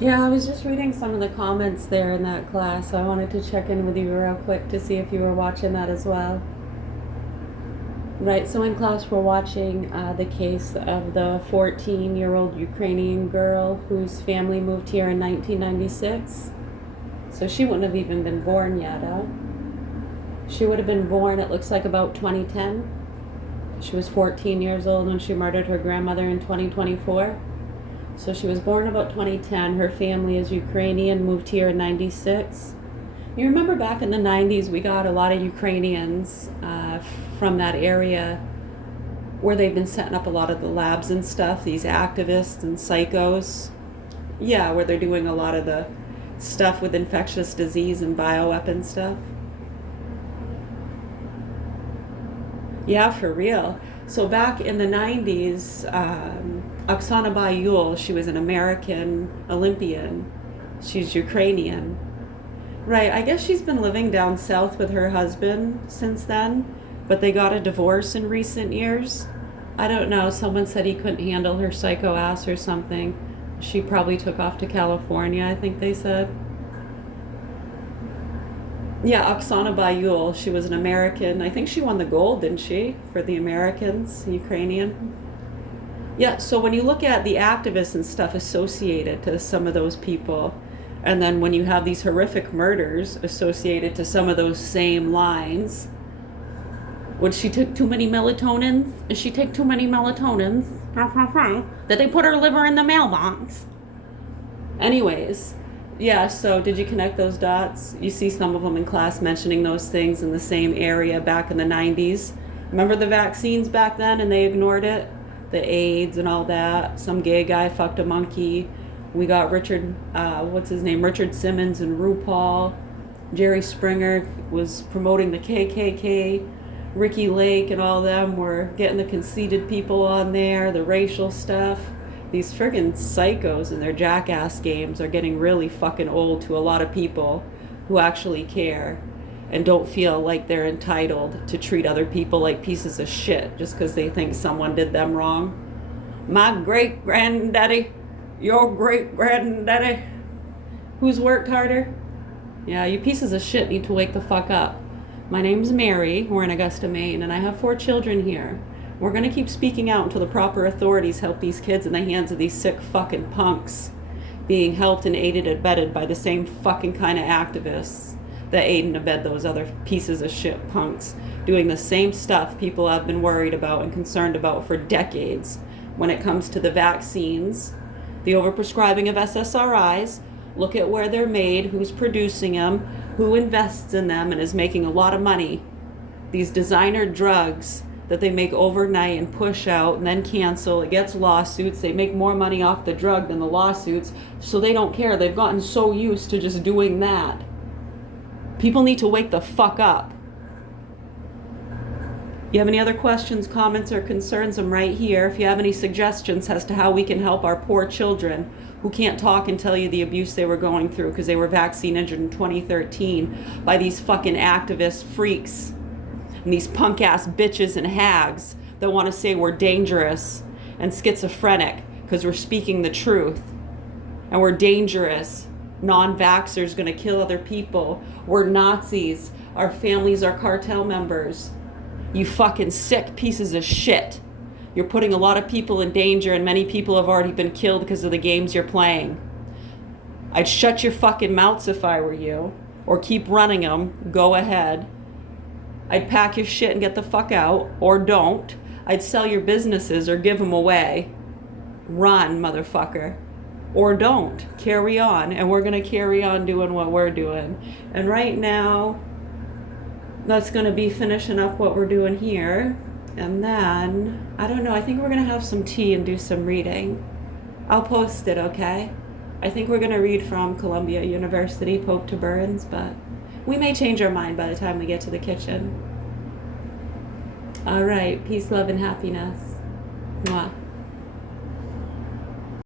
Yeah, I was just reading some of the comments there in that class, so I wanted to check in with you real quick to see if you were watching that as well. Right, so in class we're watching the case of the 14-year-old Ukrainian girl whose family moved here in 1996. So she wouldn't have even been born yet, huh? She would have been born, it looks like, about 2010. She was 14 years old when she murdered her grandmother in 2024. So she was born about 2010. Her family is Ukrainian, moved here in 96. You remember back in the 90s, we got a lot of Ukrainians from that area where they've been setting up a lot of the labs and stuff, these activists and psychos. Yeah, where they're doing a lot of the stuff with infectious disease and bioweapon stuff. Yeah, for real. So back in the 90s, Oksana Bayul, she was an American Olympian. She's Ukrainian. Right, I guess she's been living down south with her husband since then, but they got a divorce in recent years. I don't know, someone said he couldn't handle her psycho ass or something. She probably took off to California, I think they said. Yeah, Oksana Bayul, she was an American. I think she won the gold, didn't she, for the Americans, Ukrainian? Yeah, so when you look at the activists and stuff associated to some of those people, and then when you have these horrific murders associated to some of those same lines, would she take too many melatonins? Did she take too many melatonins? Did they put her liver in the mailbox? Anyways, yeah, so did you connect those dots? You see some of them in class mentioning those things in the same area back in the 90s. Remember the vaccines back then and they ignored it? The AIDS and all that. Some gay guy fucked a monkey. We got Richard, what's his name? Richard Simmons and RuPaul. Jerry Springer was promoting the KKK. Ricky Lake and all them were getting the conceited people on there, the racial stuff. These friggin' psychos and their jackass games are getting really fucking old to a lot of people who actually care and don't feel like they're entitled to treat other people like pieces of shit just because they think someone did them wrong. My great granddaddy, your great granddaddy, who's worked harder? Yeah, you pieces of shit need to wake the fuck up. My name's Mary, we're in Augusta, Maine, and I have 4 children here. We're going to keep speaking out until the proper authorities help these kids in the hands of these sick fucking punks being helped and aided and abetted by the same fucking kind of activists that aid and abet those other pieces of shit punks doing the same stuff people have been worried about and concerned about for decades when it comes to the vaccines, the overprescribing of SSRIs. Look at where they're made, who's producing them, who invests in them and is making a lot of money. These designer drugs that they make overnight and push out and then cancel. It gets lawsuits. They make more money off the drug than the lawsuits, so they don't care. They've gotten so used to just doing that. People need to wake the fuck up. You have any other questions, comments, or concerns? I'm right here. If you have any suggestions as to how we can help our poor children who can't talk and tell you the abuse they were going through because they were vaccine injured in 2013 by these fucking activist freaks and these punk ass bitches and hags that want to say we're dangerous and schizophrenic because we're speaking the truth and we're dangerous. Non-vaxxers gonna kill other people. We're Nazis. Our families are cartel members. You fucking sick pieces of shit. You're putting a lot of people in danger and many people have already been killed because of the games you're playing. I'd shut your fucking mouths if I were you, or keep running them. Go ahead. I'd pack your shit and get the fuck out, or don't. I'd sell your businesses or give them away. Run, motherfucker. Or don't. Carry on. And we're going to carry on doing what we're doing. And right now, that's going to be finishing up what we're doing here. And then, I don't know, I think we're going to have some tea and do some reading. I'll post it, okay? I think we're going to read from Columbia University, Pope to Burns, but we may change our mind by the time we get to the kitchen. All right, peace, love, and happiness. Mwah.